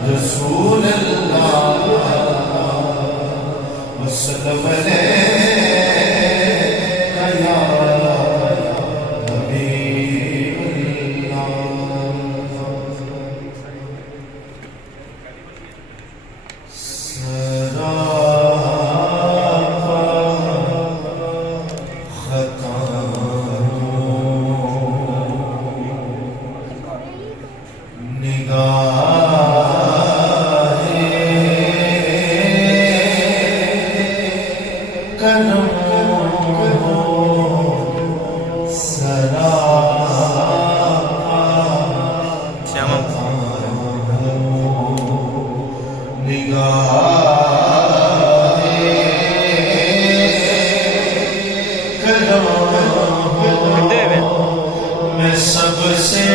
رسول اللہ وسلم علیک یا حبیب میں سب سے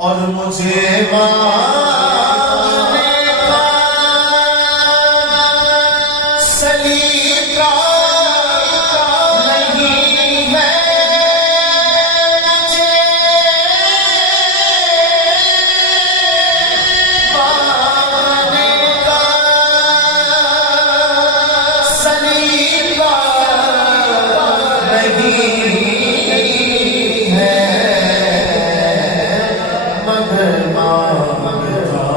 اور مجھے سلیقہ نہیں ہے مجھے پانے کا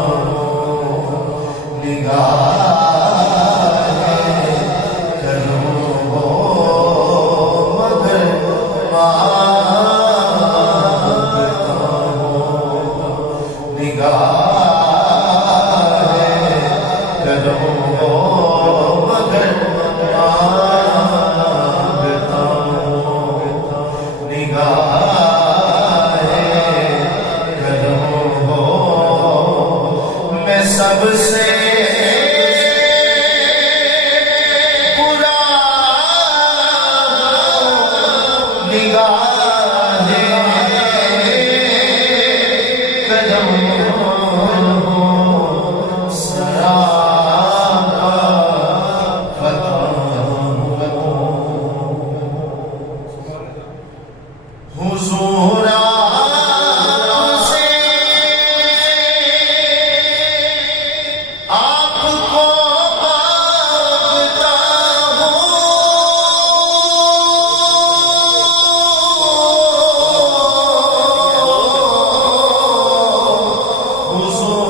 سلیقہ نہیں سب سے برا نگاہ قدم سراپا حضور حضور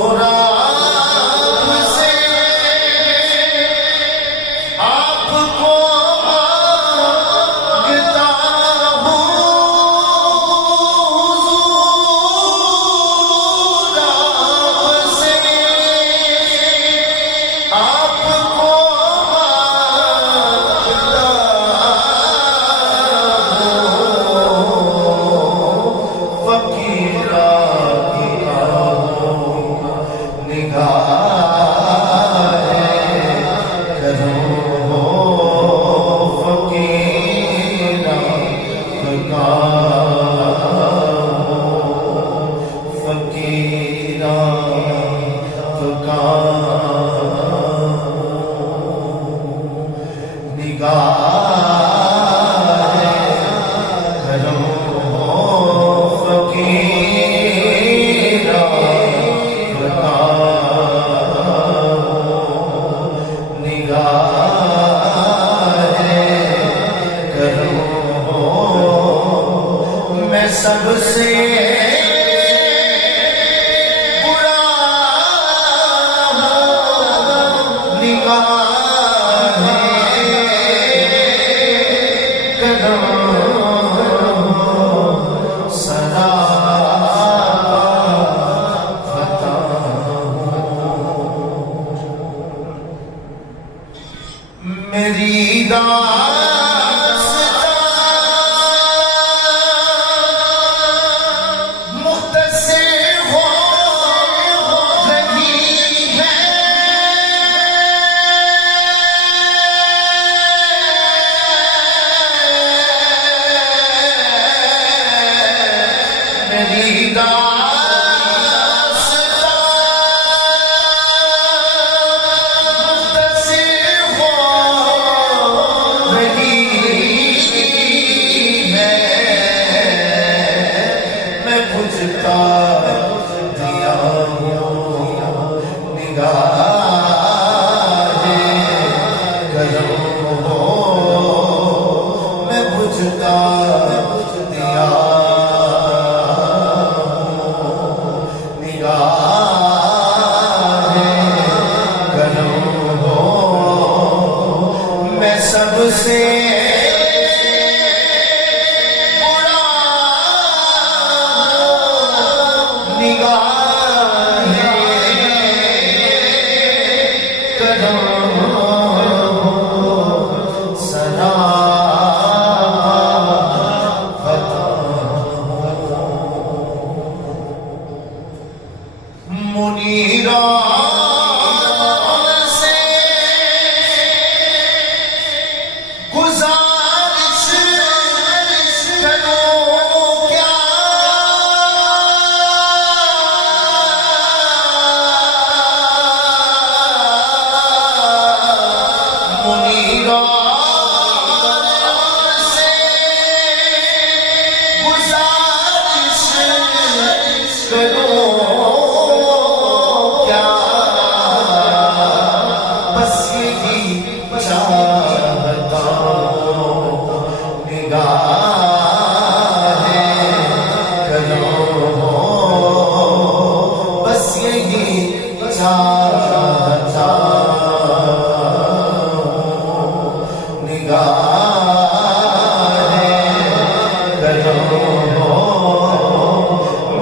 سب سے برا نگاہ کرم سدا خطا میری سب سے برا نگاہ کرم سدا خطا منیرا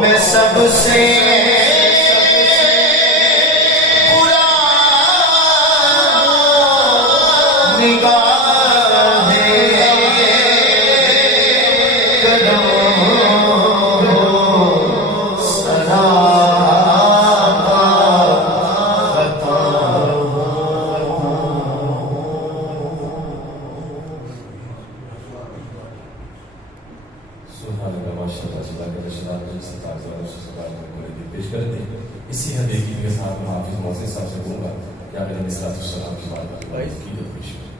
میں سب سے برا نگاہ کرم سدا پیش کرتے ہیں اسی حدیقی کے ساتھ میں حافظ محسن صاحب سے کہوں گا کہ آپ علیہ السلام کی بات کی جو پیش کریں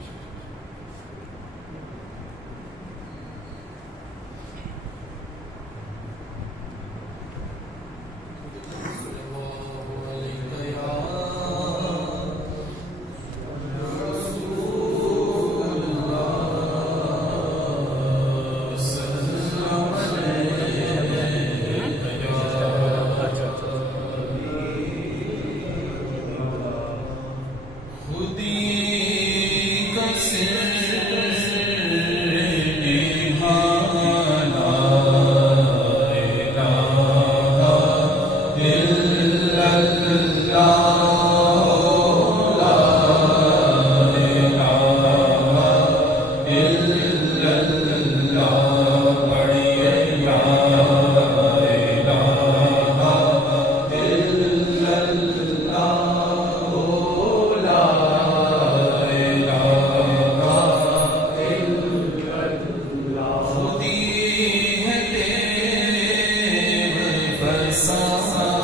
سا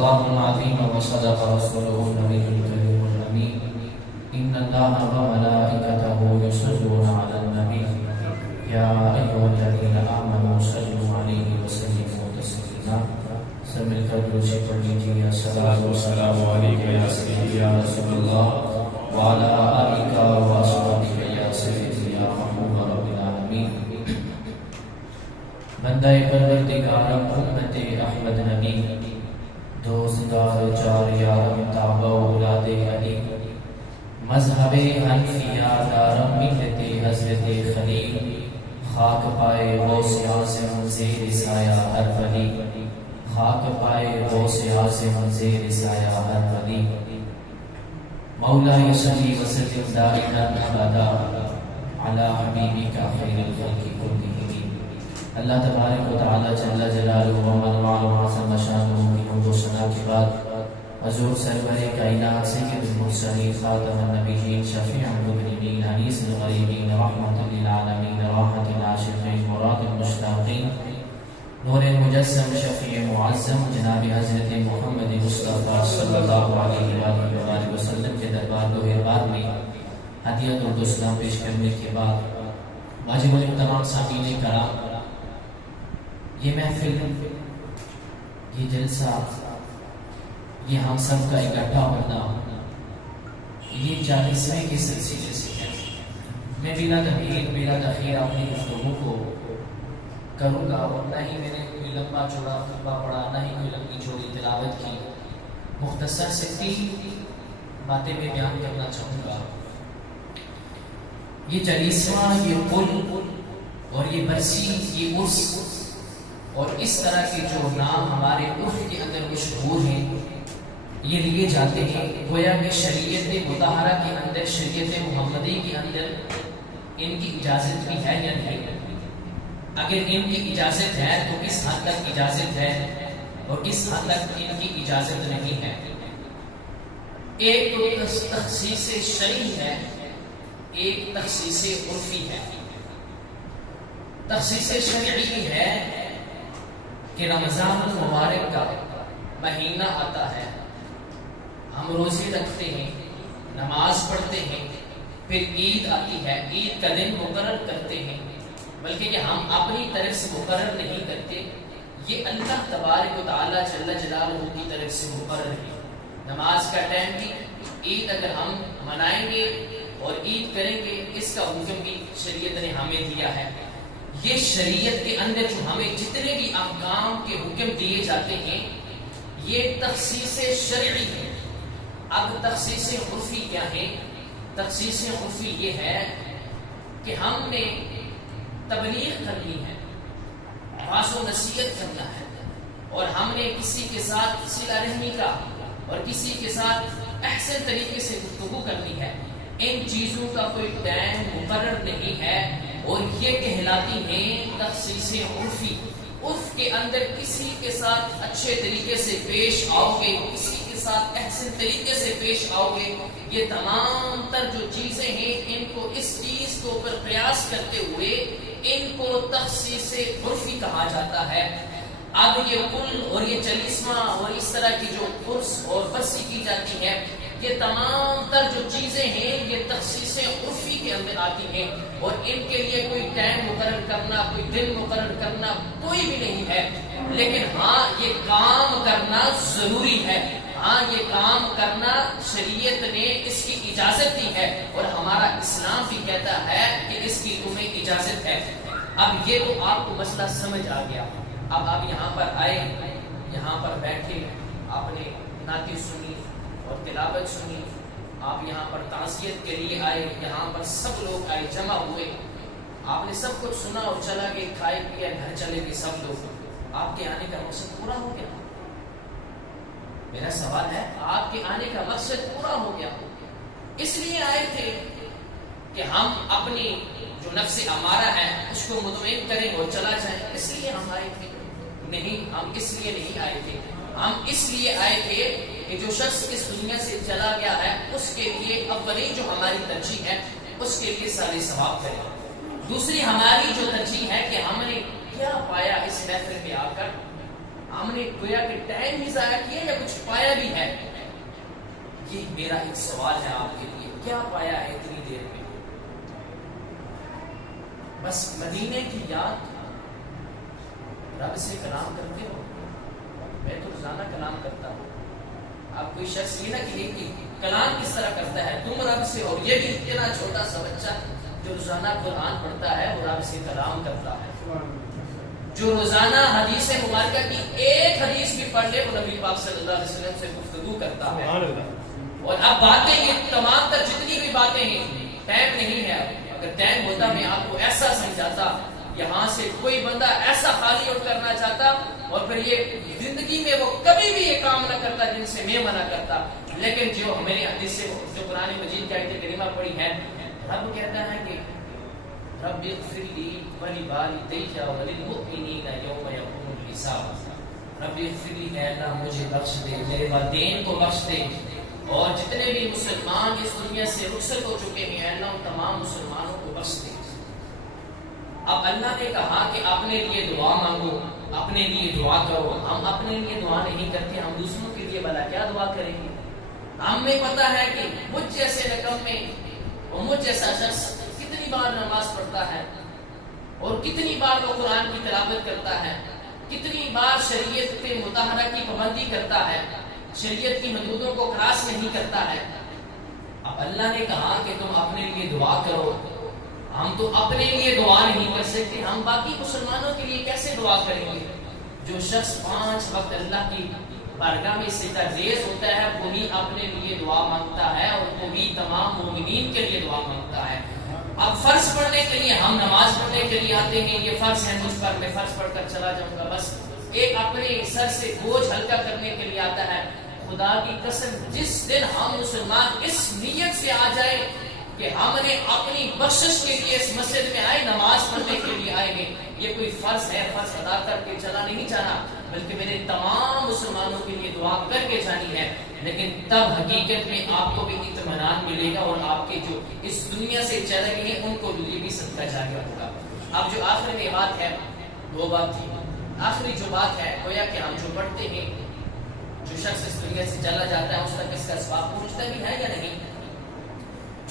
الله العظيم وصدق رسوله النبي الكريم الأمين إن الله وملائكته يصلون على النبي يا أيها الذين آمنوا صلوا عليه وسلموا تسليما سب مل کر درود شریف پڑھ لیجیے الصلاۃ والسلام علیک یا سیدی یا رسول اللہ وعلی آلک واصحابک یا سیدی یا محبوب رب العالمین بندہ پروردگار امت احمد نبی دوستدار چار یارم تابع اولاد علی مذہب حنفیہ دارم ملت حضرت خلیل خاک پائے غوث اعظم زیر سایہ ہر ولی خاک پائے غوث اعظم زیر سایہ ہر ولی مولا صلی وسلم دائما ابدا علی حبیبک خیر الخلق کلہم اللہ تبارک و تعالی جل جلالہ و من وعظم شانہ کی حمد و ثنا کے بعد حضور سرور کائنات سید المرسلین خاتم النبیین شفیع المذنبین انیس الغریبین رحمۃ للعالمین راحت العاشقین مراد المشتاقین نور مجسم شفیع معظم جناب حضرت محمد مصطفیٰ صلی اللہ علیہ وآلہ وسلم کے دربار گوہربار میں ہدیت اور اسلام پیش کرنے کے بعد واجب التمام سامعین کرام یہ محفل یہ جلسہ یہ ہم سب کا اکٹھا ہونا یہ 40ویں کے سلسلے سے ہے. میں بلا تمہید بلا تاخیر اپنی گفتگو کو کروں گا اور نہ ہی میں نے کوئی لمبا چوڑا خطبہ پڑھا نہ ہی کوئی لمبی چوڑی تلاوت کی. مختصر سے 3 باتیں میں بیان کرنا چاہوں گا. یہ 40واں یہ قل اور یہ برسی یہ عرس اور اس طرح کے جو نام ہمارے عرف کے اندر مشہور ہیں یہ لیے جاتے ہیں گویا کہ شریعت مطہرہ کے اندر شریعت محمدی کے اندر ان کی اجازت بھی ہے یا نہیں. اگر ان کی اجازت ہے تو کس حد تک اجازت ہے اور کس حد تک ان کی اجازت نہیں ہے. ایک تو تخصیص شرعی ہے ایک تخصیص عرفی ہے. تخصیص شرعی ہے کہ رمضان المبارک کا مہینہ آتا ہے ہم روزے رکھتے ہیں نماز پڑھتے ہیں پھر عید آتی ہے عید کا دن مقرر کرتے ہیں بلکہ کہ ہم اپنی طرف سے مقرر نہیں کرتے یہ اللہ تبارک و تعالی جل جلالہ کی طرف سے مقرر ہے. نماز کا ٹائم بھی عید اگر ہم منائیں گے اور عید کریں گے اس کا حکم بھی شریعت نے ہمیں دیا ہے. یہ شریعت کے اندر جو ہمیں جتنے بھی احکام کے حکم دیے جاتے ہیں یہ تخصیص شرعی ہے. اب تخصیص عرفی کیا ہے؟ تخصیص عرفی یہ ہے کہ ہم نے تبلیغ کرنی ہے واعظ و نصیحت کرنا ہے اور ہم نے کسی کے ساتھ صلہ رحمی کا اور کسی کے ساتھ احسن طریقے سے گفتگو کرنی ہے. ان چیزوں کا کوئی ٹائم مقرر نہیں ہے اور یہ کہلاتی ہیں تخصیص عرفی. عرف کے اندر کسی کے ساتھ اچھے طریقے سے پیش آؤ گے کسی کے ساتھ احسن طریقے سے پیش آؤ گے یہ تمام تر جو چیزیں ہیں ان کو اس چیز کے اوپر قیاس کرتے ہوئے ان کو تخصیص عرفی کہا جاتا ہے. اب یہ کل اور یہ 40واں اور اس طرح کی جو عرس اور برسی کی جاتی ہے یہ تمام تر جو چیزیں ہیں یہ تخصیص عرفی کے اندر آتی ہیں اور ان کے لیے کوئی ٹائم مقرر کرنا کوئی دن مقرر کرنا کوئی بھی نہیں ہے. لیکن ہاں یہ کام کرنا ضروری ہے. ہاں یہ کام کرنا شریعت نے اس کی اجازت دی ہے اور ہمارا اسلام بھی کہتا ہے کہ اس کی تمہیں اجازت ہے. اب یہ تو آپ کو مسئلہ سمجھ آ گیا. اب آپ یہاں پر آئے یہاں پر بیٹھے آپ نے نعتیں سنی اور تلاوت سنی آپ یہاں پر تعزیت کے لیے آئے یہاں پر سب لوگ آئے جمع ہوئے آپ نے سب کچھ سنا اور چلا گئے کھائے پیا گھر چلے گئے سب لوگ. آپ کے آنے کا مقصد پورا ہو گیا؟ میرا سوال ہے آپ کے آنے کا مقصد پورا ہو گیا؟ اس لیے آئے تھے کہ ہم اپنی جو نفس امارہ ہے اس کو مطمئن کریں اور چلا جائیں اس لیے ہم آئے تھے؟ نہیں ہم اس لیے نہیں آئے تھے. ہم اس لیے آئے تھے کہ جو شخص اس دنیا سے چلا گیا ہے اس کے لیے اولین جو ہماری ترجیح ہے اس کے لیے سارے ثواب کریں. دوسری ہماری جو ترجیح ہے کہ ہم نے کیا پایا اس محفل میں آ کر. ہم نے گویا کہ ٹائم ہی ضائع کیا یا کچھ پایا بھی ہے؟ یہ میرا ایک سوال ہے آپ کے لیے، کیا پایا ہے اتنی دیر میں؟ بس مدینے کی یاد، رب سے کلام کرتے ہو؟ میں تو روزانہ کلام کرتا ہوں. آپ کوئی شخص یہ نہ کہے کہ کلام کس طرح کرتا ہے تم رب سے، اور یہ بھی اتنا چھوٹا سا بچہ جو روزانہ قرآن پڑھتا ہے وہ رب سے کلام کرتا ہے. جو روزانہ حدیث مبارکہ کی ایک حدیث بھی پڑھ لے وہ نبی پاک صلی اللہ علیہ وسلم سے گفتگو کرتا ہے. اور اب باتیں یہ تمام تر جتنی بھی باتیں ہیں، ٹائم نہیں ہے. اگر ٹائم ہوتا میں آپ کو ایسا سمجھاتا، یہاں سے کوئی بندہ ایسا خالی اٹھ کرنا چاہتا اور پھر یہ زندگی میں وہ کبھی بھی یہ کام نہ کرتا جن سے میں منع کرتا. لیکن جو ہمیں حدیث سے جو قرآن مجید کی آیت کریمہ پڑھی ہے، رب کہتا ہے کہ رب اغفر لی ولوالدی وللمؤمنین یوم یقوم الحساب. رب اغفر لی، اے اللہ مجھے بخش دے، میرے والدین کو بخش دے، اور جتنے بھی مسلمان اس دنیا سے رخصت ہو چکے ہیں اللہ ان تمام مسلمانوں کو بخش دے. اب اللہ نے کہا کہ اپنے لیے دعا مانگو، اپنے لیے دعا کرو. ہم اپنے لیے دعا نہیں کرتے، ہم دوسروں کے لیے بھلا کیا دعا کریں گے؟ ہمیں پتا ہے کہ مجھ جیسے رقم میں اور مجھ جیسا شخص کتنی بار نماز پڑھتا ہے اور کتنی بار وہ قرآن کی تلاوت کرتا ہے، کتنی بار شریعت کے مطالعہ کی پابندی کرتا ہے، شریعت کی حدودوں کو کراس نہیں کرتا ہے. اب اللہ نے کہا کہ تم اپنے لیے دعا کرو. ہم تو اپنے لیے دعا نہیں کر سکتے، ہم باقی مسلمانوں کے لیے کیسے دعا کریں گے؟ جو شخص 5 وقت اللہ کی بارگاہ میں سجدہ ریز ہوتا ہے وہی اپنے لیے دعا مانگتا ہے اور وہی تمام مومنین کے لیے دعا مانگتا ہے. اب فرض پڑھنے کے لیے ہم نماز پڑھنے کے لیے آتے ہیں، یہ فرض ہے مجھ پر، میں فرض پڑھ کر چلا جاؤں گا. بس ایک اپنے سر سے بوجھ ہلکا کرنے کے لیے آتا ہے. خدا کی قسم جس دن ہم مسلمان اس نیت سے آ جائے کہ ہم نے اپنی بخشش کے لیے اس مسجد میں آئے، نماز پڑھنے کے لیے آئے گے، یہ کوئی فرض ہے، فرض ادا کر کے چلا نہیں جانا بلکہ میرے تمام مسلمانوں کے لیے دعا کر کے جانی ہے. لیکن تب حقیقت میں آپ کو بھی اطمینان ملے گا اور آپ کے جو اس دنیا سے چلے گئے ہیں ان کو بھی صدقہ جاریہ ہوگا. اب جو آخر میں بات ہے، 2 بات تھی. آخری جو بات ہے گویا کہ ہم جو پڑھتے ہیں، جو شخص اس دنیا سے چلا جاتا ہے اس تک اس کا ثواب پہنچتا بھی ہے یا نہیں؟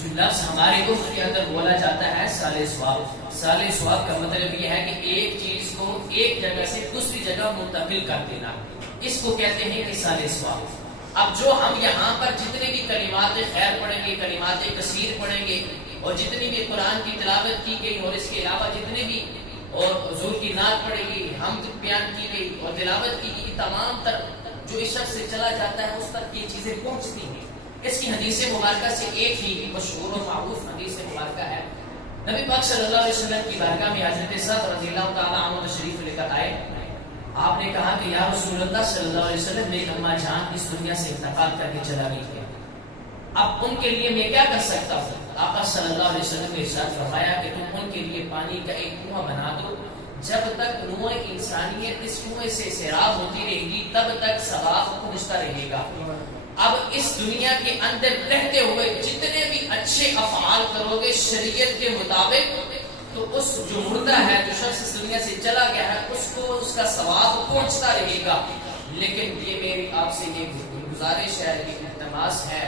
جو لفظ ہمارے عرف کے اندر بولا جاتا ہے سال ثواب، سال ثواب کا مطلب یہ ہے کہ ایک چیز کو ایک جگہ سے دوسری جگہ منتقل کر دینا، اس کو کہتے ہیں کہ سال ثواب. اب جو ہم یہاں پر جتنے بھی کلمات خیر پڑھیں گے، کلمات کثیر پڑھیں گے اور جتنی بھی قرآن کی تلاوت کی گئی اور اس کے علاوہ جتنے بھی اور حضور کی نعت پڑھے گی، حمد بیان کی گئی اور تلاوت کی گئی، تمام تر جو اس شخص سے چلا جاتا ہے اس تک یہ چیزیں پہنچتی ہیں. اس کی حدیث مبارکہ سے ایک ہی مشہور و معروف حدیث مبارکہ ہے. نبی پاک صلی اللہ علیہ وسلم کی بارگاہ میں حضرت سعد رضی اللہ تعالیٰ عنہ تشریف لے کر آئے. آپ نے کہا کہ یا رسول اللہ صلی اللہ علیہ وسلم میری اماں جان اس دنیا سے انتقال کر کے چلا گئی ہے، اب ان کے لیے میں کیا کر سکتا ہوں؟ آقا صلی اللہ علیہ وسلم نے ارشاد فرمایا کہ تم ان کے لیے پانی کا ایک کنواں بنا دو، جب تک نوع انسانیت اس کنویں سے سیراب ہوتی رہے گی تب تک ثواب پہنچتا رہے گا. اب اس دنیا کے اندر رہتے ہوئے جتنے بھی اچھے افعال کرو گے شریعت کے مطابق تو اس جو مردہ ہے، جو شخص اس دنیا سے چلا گیا ہے، اس کو اس کا ثواب پہنچتا رہے گا. لیکن یہ میری آپ سے یہ گزارش ہے، یہ التماس ہے،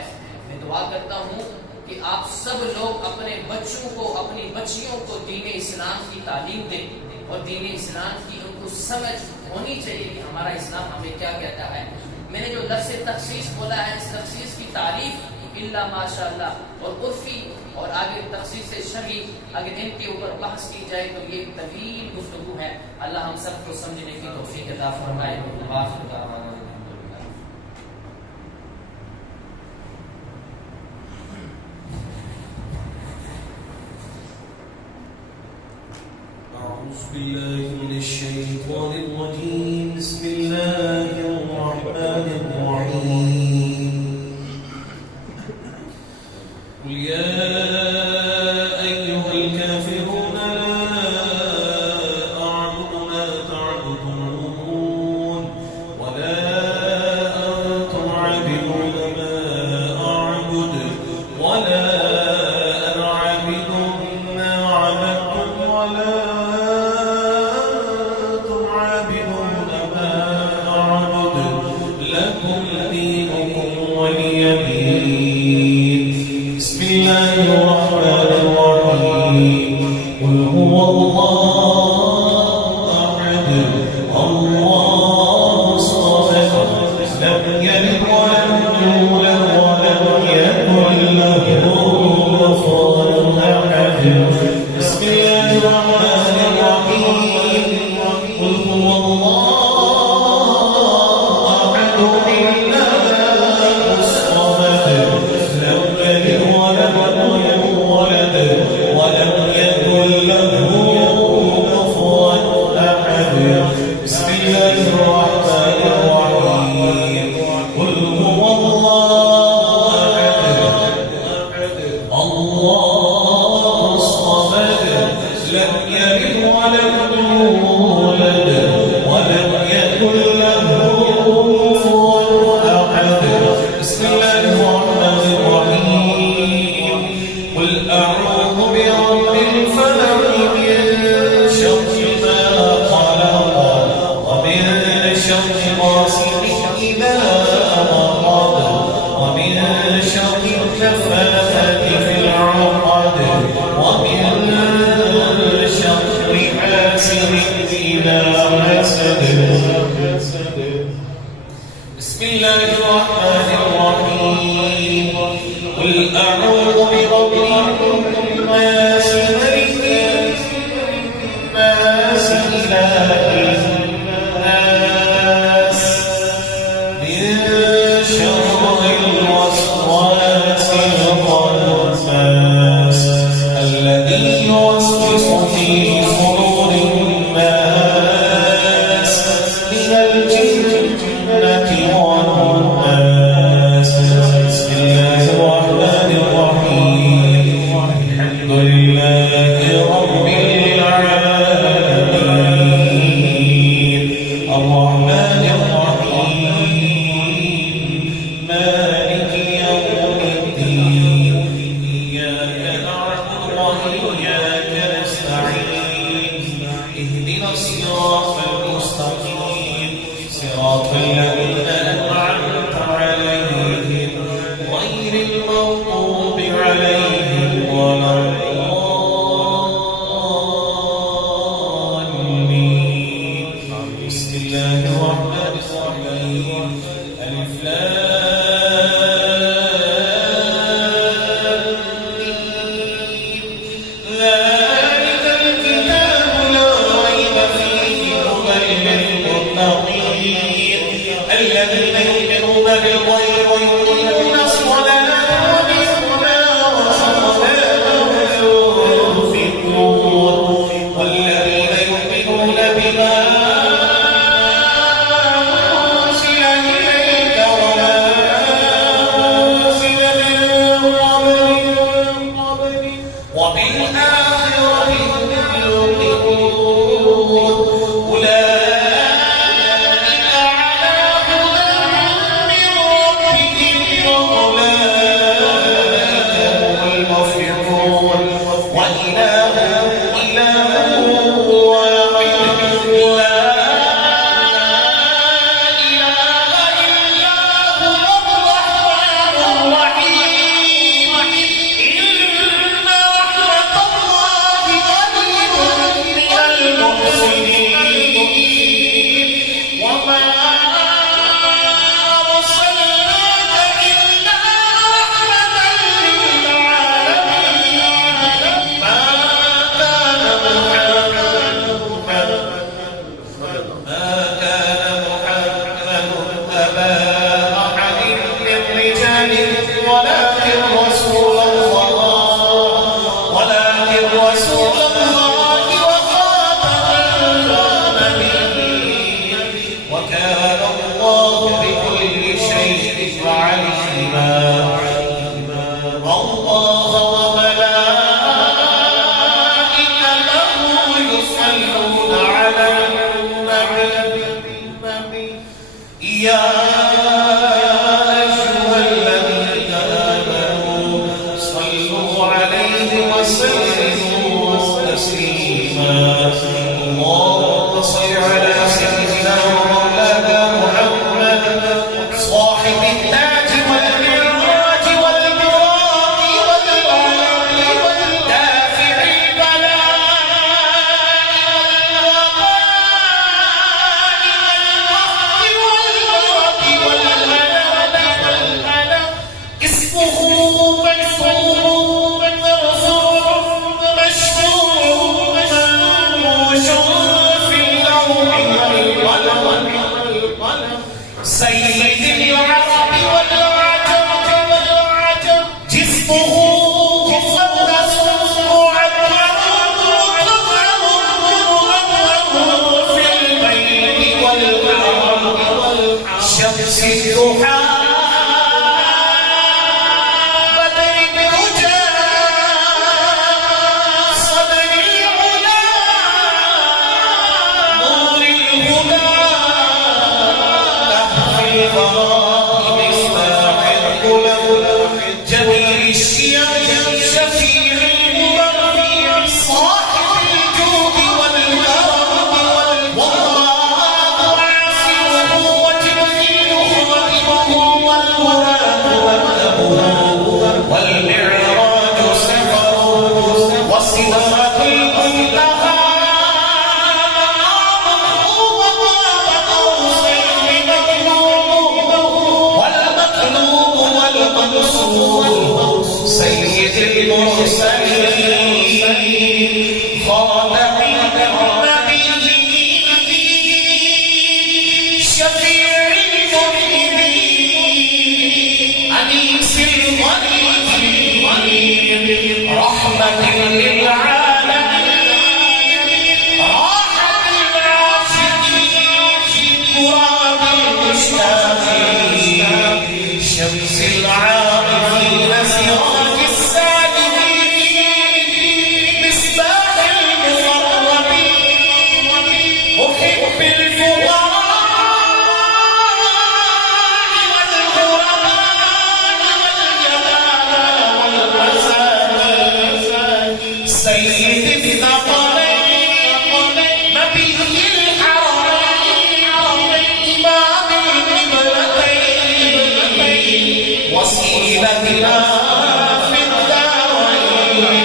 میں دعا کرتا ہوں کہ آپ سب لوگ اپنے بچوں کو، اپنی بچیوں کو دین اسلام کی تعلیم دیں اور دین اسلام کی ان کو سمجھ ہونی چاہیے کہ ہمارا اسلام ہمیں کیا کہتا ہے. میں نے جو لفظ تخصیص بولا ہے، اس تخصیص کی تعریف الا ماشاء اللہ اور عرفی اور آگے تخصیص شرعی اگر ان کے اوپر بحث کی جائے تو یہ طویل گفتگو ہے. اللہ ہم سب کو سمجھنے کی توفیق عطا فرمائے. أعوذ بالله من الشيطان الرجيم. بسم الله الرحمن الرحيم. قل يا أيها الكافرون لا أعبد ما تعبدون ولا أنتم عابدون ما أعبد ولا أنا عابد ما عبدتم ولا بسم الله الرحمن الرحيم قل أعوذ برب الناس ملك الناس إله الناس من شر الوسواس الخناس الذي يوسوس في صدور الناس من الجنة والناس. بسم الله الرحمن الرحيم الحمد لله رب العالمين الرحمن الرحيم مالك يوم الدين إياك نعبد وإياك نستعين اهدنا الصراط المستقيم صراط الذين أنعمت عليهم غير المغضوب عليهم ولا الضالين. بسم الله الرحمن الرحيم ألف لام ميم ذلك الكتاب لا ريب فيه هدى للمتقين الذين يؤمنون بالغيب ويقيمون الصلاة ومما رزقناهم ينفقون والذين يؤمنون بما أنزل إليك وما أنزل من قبلك وبالآخرة هم يوقنون أولئك على هدى من ربهم وأولئك هم المفلحون وإلههم إله واحد لا إله إلا هو الرحمن الرحيم إن رحمة الله قريب من المحسنين وما أرسلناك إلا رحمة للعالمين ما كان محمد أبا أحد من رجالكم ولكن رسول الله وخاتم النبيين وكان الله بكل شيء عليما. الله وملائكته يصلون على النبي يا أيها الذين آمنوا صلوا عليه وسلموا تسليما. اللهم صل على سيدنا ومولانا محمد صاحب التاج والمعراج والبراق والعلم دافع البلاء اسمه مكتوب مرفوع مشهور منقوش في اللوح والقلم سيد العرب والعجم جسمه مقدس معظم في البيت والحرم شمس الضحى جميل الشيم شفيع المبرر صاحب الجود والكرم والله عاصمه وجبريله خاتمه والمراد وحده والمعراج سفره والصراط المنتهى مقامه وطاب قوسين مكتوب رحمة للعالمين راحة العاشقين مراد المشتاقين شمس العارفين سراج السالكين مصباح المقربين محب سيد الثقلين نبي الحرمين إمام القبلتين وسيلتنا في الدارين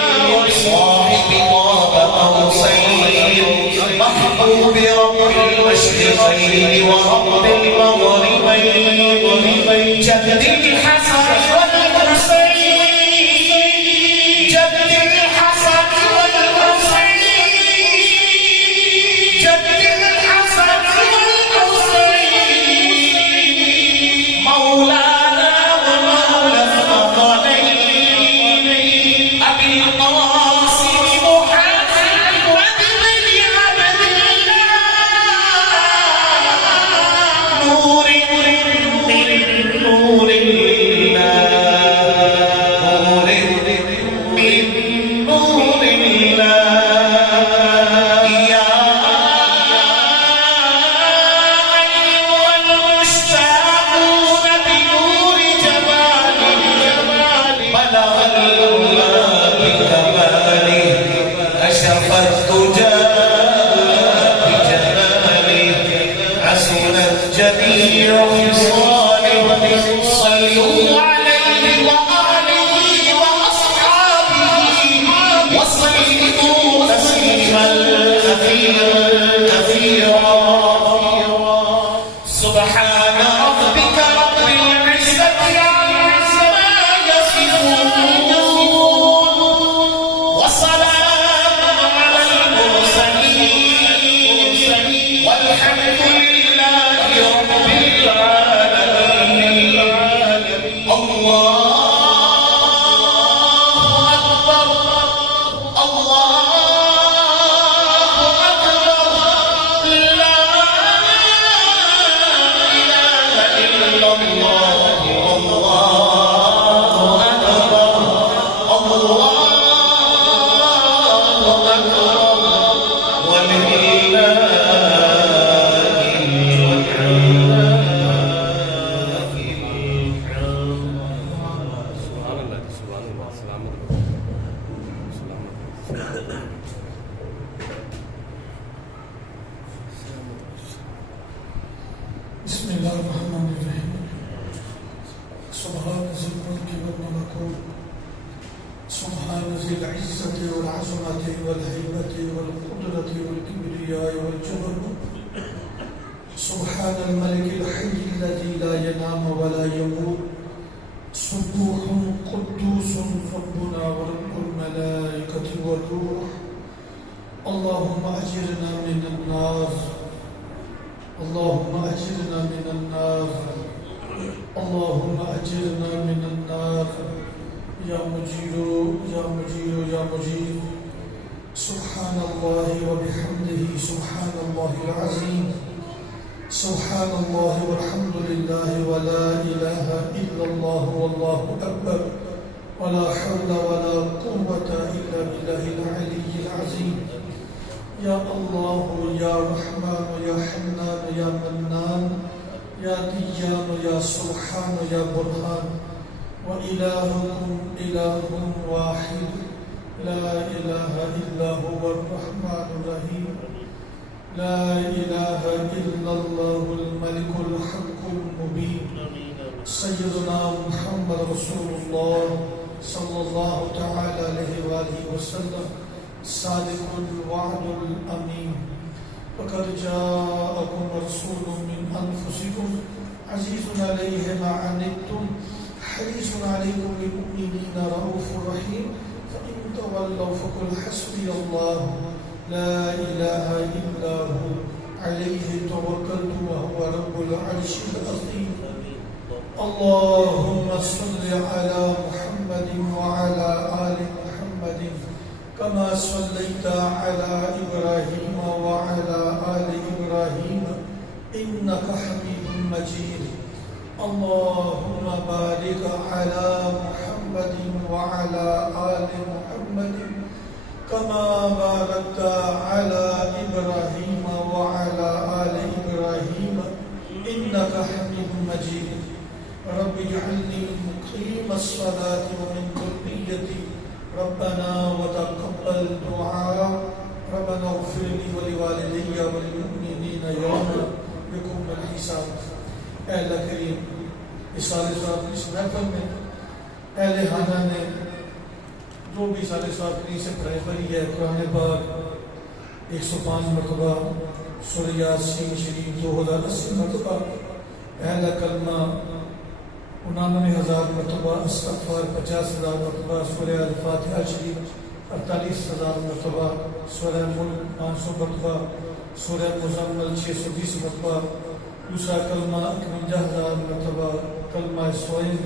صاحب طاب قوسين محبوب رب المشرقين ورب المغربين جد الحسن والحسين جد جميع خصاله صلوا عليه وآله وأصحابه وسلموا تسليما كثيرا سبحان ربك رب العزة عما يصفون وسلام على المرسلين والحمد لله رب العالمين الله أكبر الله أكبر لا إله إلا الله والله أكبر الله أكبر ولله بسم الله الرحمن الرحيم سبحان ذي الملك والملكوت سبحان ذي العزة والعظمة والهيبة والقدرة والكبرياء والجبروت سبحان الملك الحي الذي لا ينام ولا يموت سبوح قدوس ربنا ورب الملائكة والروح اللهم أجرنا من النار اللهم أجرنا من النار اللهم أجرنا من النار يا مجير يا مجير يا مجير سبحان الله وبحمده سبحان الله العظيم سبحان الله والحمد لله ولا إله إلا الله والله أكبر ولا حول ولا قوة إلا بالله العلي العظيم يا الله يا رحمن يا حنان يا منان يا ديان يا سبحان يا برهان وإلهكم إله واحد لا إله إلا هو الرحمن الرحيم لا إله إلا الله الملك الحق المبين سيدنا محمد رسول الله صلى الله تعالى عليه وآله وسلم صادق الوعد الأمين وقد جاءكم رسول من أنفسكم عزيز عليه ما عنتم حريص عليكم بالمؤمنين رؤوف رحيم فإن تولوا فقل حسبي الله لا إله إلا هو عليه توكلت وهو رب العرش العظيم اللهم صل على محمد وعلى آل محمد كما صليت على إبراهيم وعلى آل إبراهيم إنك حميد مجيد اللهم بارك على محمد وعلى آل محمد كما باركت على إبراهيم وعلى آل إبراهيم إنك حميد مجيد رب اجعلني مقيم الصلاة ومن ذريتي ربنا وتقبل دعاء ربنا اغفر لي ولوالدي وللمؤمنين يوم يقوم الحساب. اے اللہ کریم اس سال صاحب کی اس محفل میں اہل خانہ نے جو بھی سال صاحب کی سے پڑھائی پڑھی ہے قرآن پاک 105 مرتبہ سورہ یاسین شریف 2080 مرتبہ اہل کلمہ 99,000 مرتبہ استغفار 50,000 مرتبہ سورہ الفاتحہ شریف 48,000 مرتبہ سورہ ملک 500 مرتبہ سورہ مزمل 620 مرتبہ دوسرا کلمہ 51,000 مرتبہ کلمہ سوئم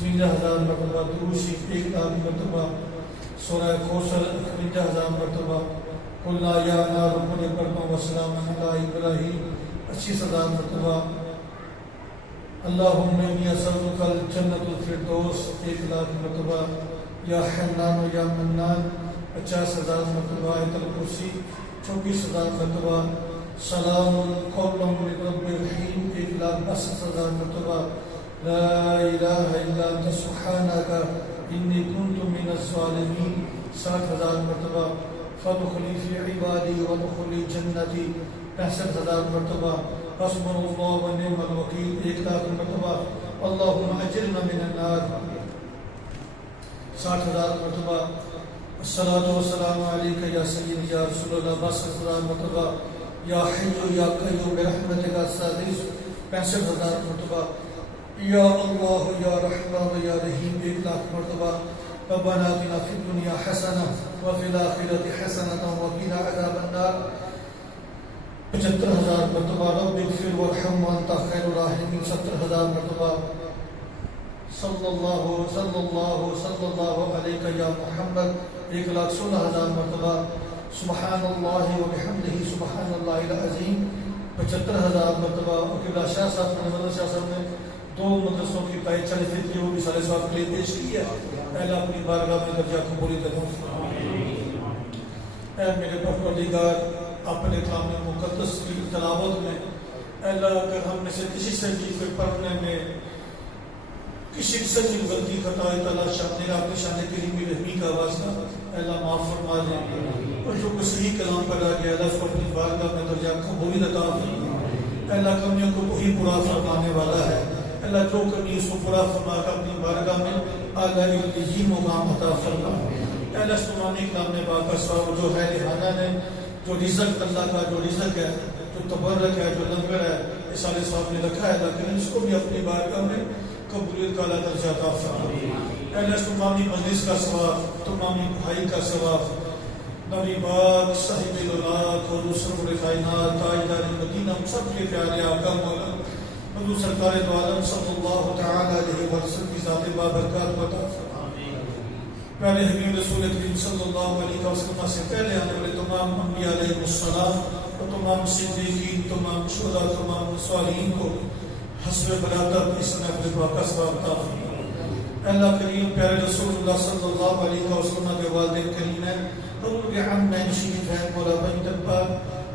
55,000 مرتبہ درود شریف 1,000 مرتبہ سورہ کوثر 51,000 مرتبہ قلنا یا نار کونی بردا وسلام علی ابراہیم 25,000 مرتبہ اللہم انی اسألک الجنۃ الفردوس 1,00,000 مرتبہ یا حنان یا منان 50,000 مرتبہ آیت الکرسی 24,000 مرتبہ سلام قولا من رب رحیم 1,62,000 مرتبہ لا الہ الا انت سبحانک انی کنت من الظالمین 60,000 مرتبہ فادخلی فی عبادی وادخلی جنتی 65,000 مرتبہ حسبنا اللہ ونعم الوکیل 1,00,000 مرتبہ اللہم اجرنا من النار 60,000 مرتبہ الصلاۃ والسلام علیک یا سیدی یا رسول اللہ 62,000 مرتبہ یا حی یا قیوم برحمتک استغیث 65,000 مرتبہ یا اللہ یا رحمان یا رحیم 1,00,000 مرتبہ ربنا آتنا فی الدنیا حسنہ وفی الآخرۃ حسنہ وقنا عذاب النار 75,000 مرتبہ رب اغفر وارحم وانت خیر الراحمین 70,000 مرتبہ صلی اللہ علیہ یا محمد 1,16,000 مرتبہ سبحان اللہ وبحمدہ سبحان اللہ العظیم 75,000 مرتبہ. اور شاہ صاحب نے مدرسہ شاہ صاحب نے 2 مدرسوں کی پائے 40 فٹ کی وہ بھی سارے صاحب کے لیے پیش کی ہے. پہلا اپنی بارگاہ میں درجہ قبولی طرف اے میرے پروردگار اپنے کلام مقدس کی تلاوت میں اللہ اگر ہم میں سے کسی سے بھی کوئی پڑھنے میں کسی سے بھی غلطی خطا ہے تعالیٰ شاہ آپ کی شان کریمی رحمی کا واسطہ اللہ معاف فرما دیں. اور جو کچھ صحیح کلام پر آ گیا اللہ کو اپنی بارگاہ میں درجہ قبولی عطا فرمائے. اللہ کمیوں کو وہی پورا فرمانے والا ہے. اللہ جو کمی اس کو پورا فرما کر اپنی بارگاہ میں اعلیٰ یہی مقام عطا فرمائے. اللہ سبحانہ کلام نے باقر صاحب جو ہے رحانہ نے جو رزق اللہ کا جو رزق ہے جو تبرک ہے جو لنگر ہے اس سالے صاحب نے رکھا ہے لیکن اس کو بھی اپنی بارگاہ میں قبولیت کا اللہ درجہ عطا فرمائے. اللہ تمامی مجلس کا ثواب تمامی بھائی کا ثواب نبی پاک صاحب الاولاد اور رسول کائنات تاجدار مدینہ سب کے پیارے آقا مولا حضور سرکار دو عالم صلی اللہ تعالی علیہ وسلم کی ذات بابرکات عطا فرمائے. پیارے حبیب رسول کریم صلی اللہ علیہ وسلم سے پہلے آنے والے تمام انبیاء علیہ السلام اور تمام صدیقین تمام شہداء تمام صالحین کو حسب برادر اس محفل پاک کا ثواب عطا فرمائے. اللہ کریم پیارے رسول اللہ صلی اللہ علیہ وسلم کے والدین کریم ہیں حضور کے عم میں شریف ہے مولا بن تبار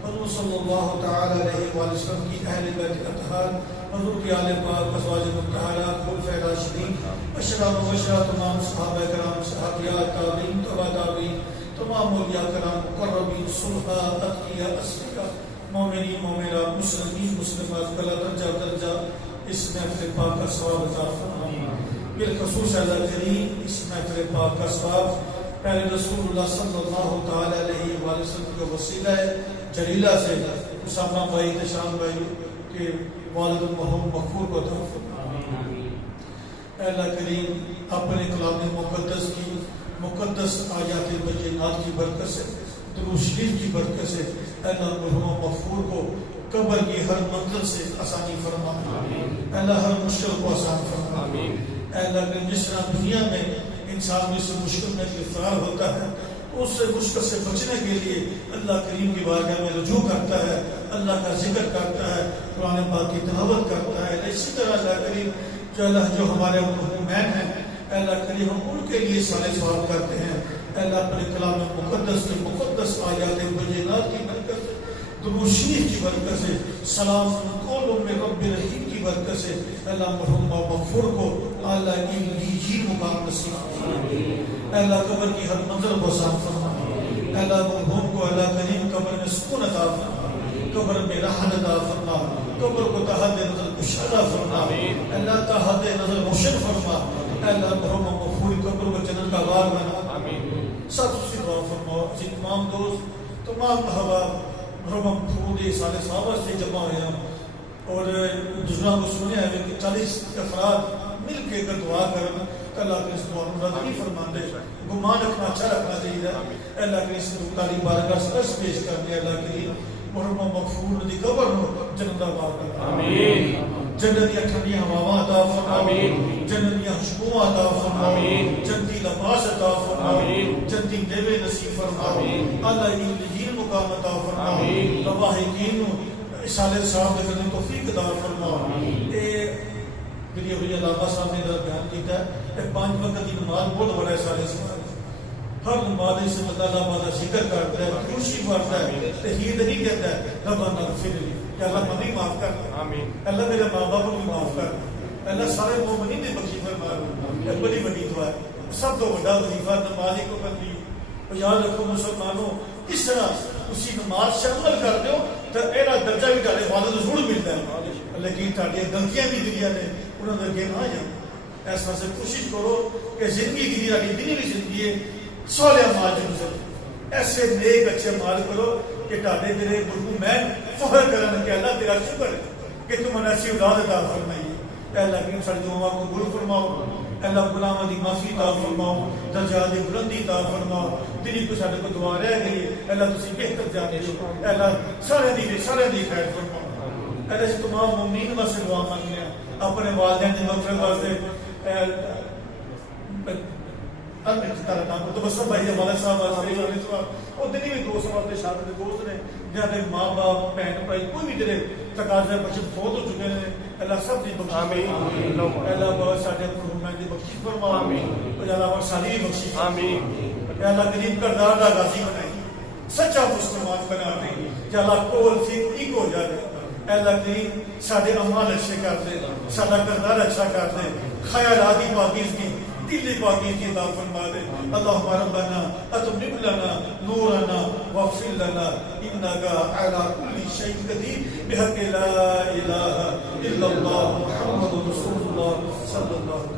حضور صلی اللہ تعالی علیہ وسلم کی اہل بیت اطہار حضور کی آل پاک ازواج مطہرات خلفائے راشدین اشراف و بشرا تمام صحابہ کرام صحابیات تابعین تبع تابعین تمام اولیاء کرام مقربین صلحاء اتقیاء اصفیاء مومنین مومنات مسلمین مسلمات کا درجہ درجہ اس محفل پاک کا ثواب عطا فرمائے. بالخصوص اللہ کریم اس محفل پاک کا ثواب پہلے رسول اللہ صلی اللہ تعالی علیہ وسلم کے وسیلہ جلیلہ سے اسامہ بھائی تشان بھائی کے والد المرحوم مغفور کو عطا فرمائے. اللہ کریم اپنے کلام مقدس کی مقدس آیات بینات کی برکت سے درود شریف کی برکت سے اللہ مرحوم مغفور کو قبر کی ہر منزل سے آسانی فرمائے. اللہ ہر مشکل کو آسان فرمائے. اللہ جس طرح دنیا میں انسان میں سے مشکل میں گرفتار ہوتا ہے اس سے مشکل سے بچنے کے لیے اللہ کریم کی بارگاہ میں رجوع کرتا ہے، اللہ کا ذکر کرتا ہے، قرآن پاک کی تلاوت کرتا ہے۔ اسی طرح اللہ کریم جو ہمارے حکمین ہیں، اللہ کریم ہم ان کے لیے سارے سوال کرتے ہیں۔ اللہ اپنے کلام مقدس کی مقدس آیات بینات کی برکت سے، درود شریف کی برکت سے، سلام قول من رب رحیم کی برکت سے اللہ مرحوم مغفور کو اللہ کی لیجی مقام نصیب فرمائے۔ اللہ قبر کی ہر منظر کو صاف فرمائے۔ اللہ مرحوم کو اللہ کریم قبر میں سکون عطا فرمائے، قبر میں راحت عطا فرمائے، قبر کو تحت نظر کشادہ فرمائے، اللہ تحت نظر روشن فرمائے۔ اللہ مرحوم مغفور قبر کو جنت کا غار بنا۔ سب سے دعا فرماؤ جی تمام دوست، تمام احباب مرحوم فرود سارے صحابہ سے جمع ہوئے ہیں اور دوسرا کو سنے ہیں کہ 40 افراد مل کے اگر دعا کرنا تو اللہ کے اس دعا میں رد نہیں فرماندے، گمان رکھنا اچھا رکھنا چاہیے۔ اللہ کے اس تعلیم بارگاہ سے عرض پیش کرنے اللہ کے لیے مرحوم مغفور دی قبر ہو جنت کا غار آمین۔ جنت کی ٹھنڈی ہواواں عطا فرماؤ، جنت کی خوشبو عطا فرماؤ، جنتی لباس عطا فرماؤ، جنتی میوے نصیب فرماؤ، اللہ کی لجین مقام عطا فرماؤ، رواحقین اشارے صاحب کرنے کو توفیق عطا فرماؤ۔ میری ابھی علامہ صاحب نے بیان کیتا ہے 5 وقت کی نماز بہت بڑا ہے سارے سوال، ہر نماز سے اللہ تعالیٰ ذکر کرتا ہے، خوشی بڑھتا ہے، تحید نہیں کہتا ہے ربنا اغفر لی کہ اللہ مجھے معاف کر، اللہ میرے ماں باپ کو بھی معاف کر، اللہ سارے مومنین نے بخشی فرما۔ یہ بڑی بڑی دعا ہے، سب تو بڑا وظیفہ نماز کو کرنی ہے۔ اور یاد رکھو مسلمانوں، اس طرح اسی نماز سے عمل کر دو تو ایرا درجہ بھی تھوڑے والد ضرور ملتا ہے، لیکن تھوڑی غلطیاں بھی دنیا نے انہوں نے اگے نہ جانا۔ ایسا سے کوشش کرو کہ زندگی کی دینی بھی زندگی ہے صالح مال گزر، ایسے نیک اچھے مال کرو کہ تھوڑے تیرے میں فخر کرن کہ اللہ تیرا شکر ہے کہ تم نے ایسی اولاد عطا فرمائی ہے۔ اللہ کریم ساری دعاؤں کو قبول فرماؤ، اللہ گناہوں دی معافی عطا فرماؤ، درجات دی بلندی عطا فرماؤ۔ دلی کو سارے کو دعا رہ گئی، اللہ تسی بہتر جانے ہو، اللہ سارے دی خیر فرماؤ۔ اللہ سے تمام مومنین واسطے دعا مانگنے ہیں، اپنے والدین کی مغفرت واسطے تو بس بھائی والد صاحب اور دلی بھی دوست واسطے شامل دوست نے جہاں ماں باپ بہن بھائی کوئی بھی تیرے تقاضے بچے فوت ہو چکے ہیں، اللہ سب کی بخشش اللہ بہت سارے حکومت کی بخشش فرماؤ، اللہ ساری بخشش اللہ قریب کردار کا غازی بنائی، سچا مسلمان بنا دے، اللہ کول سے ایک ہو جائے۔ اللہ کریم سارے اعمال اچھے کر دے، سارا کردار اچھا کر دے، خیالات کی پاکیزگی دلی پاکیزگی عطا فرما دے۔ اللہم ربنا اتمم لنا نورنا واغفر لنا انک علی کل شیء قدیر بحق لا الہ الا اللہ محمد رسول اللہ صلی اللہ علیہ وسلم۔